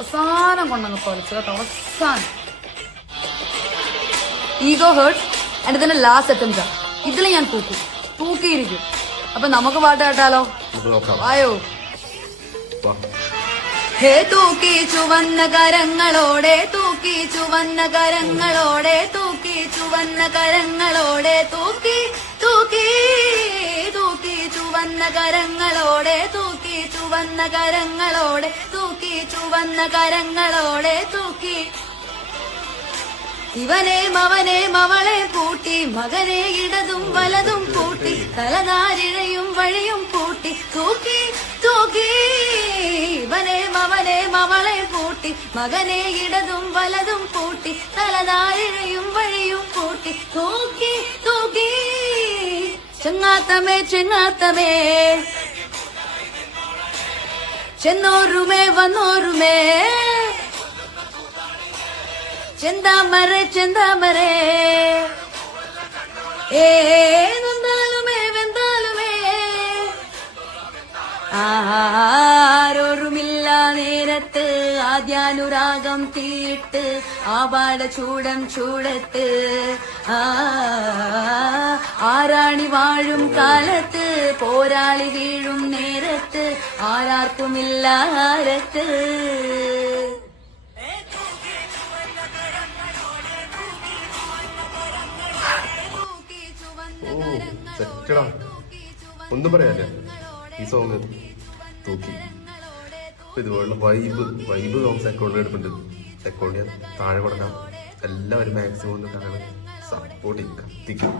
അവസാനം കൊണ്ടങ്ങ് പൊളിച്ചു കേട്ടോ. അവസാനം ഈഗോ ഹേർട്ട് എന്റെ തന്നെ ലാസ്റ്റ് അറ്റംപ്റ്റ്. ഇതിൽ ഞാൻ തൂക്കിയിരിക്കും. അപ്പൊ നമുക്ക് പാട്ട് കേട്ടാലോ? ആയോ? ഹേ തൂക്കി ചുവന്ന കരങ്ങളോടെ, തൂക്കി ചുവന്ന കരങ്ങളോടെ, തൂക്കി ചുവന്ന കരങ്ങളോടെ, തൂക്കി തൂക്കി തൂക്കി ചുവന്ന കരങ്ങളോടെ, തൂക്കി ചുവന്ന കരങ്ങളോടെ, തൂക്കി ചുവന്ന കരങ്ങളോടെ, തൂക്കി ഇവനെ മവനെ മവളെ കൂട്ടി, മകനെ ഇടതും വലതും കൂട്ടി, തലനാരിഴയും വഴിയും കൂട്ടി, തൂക്കി തൂക്കി ഇവനെ മവനെ മവളെ കൂട്ടി, മകനെ ഇടതും വലതും കൂട്ടി, തലനാരിഴയും വഴിയും കൂട്ടി, തൂക്കി തൂക്കി ചെങ്ങാത്തമേ ചെങ്ങാത്തമേ, ചെന്നോരുമേ വന്നോരുമേ, ചെന്താമര ചെന്താമര, നൊന്താലുമേ വെന്താലുമേ, ആരോരുമില്ല നേരത്ത് ആദ്യാനുരാഗം തീട്ട്, ആപാട ചൂടം ചൂടത്ത്, ആരാണി വാഴും കാലത്ത്, പോരാളി വീഴും നേരത്ത്, ആരാർക്കുമില്ല ആരത്ത്. ഒന്നും പറയാല്ലേ ഈ സോങ് തൂക്കി. ഇതുപോലുള്ള വൈബ് സോങ്സ് അക്കൗണ്ടിൽ എടുപ്പുണ്ട്. അക്കൗണ്ട് ഞാൻ താഴെ കൊടുക്കാം. എല്ലാവരും മാക്സിമം ഒന്ന് കാണാൻ സപ്പോർട്ട് ചെയ്യും. കത്തിക്കും.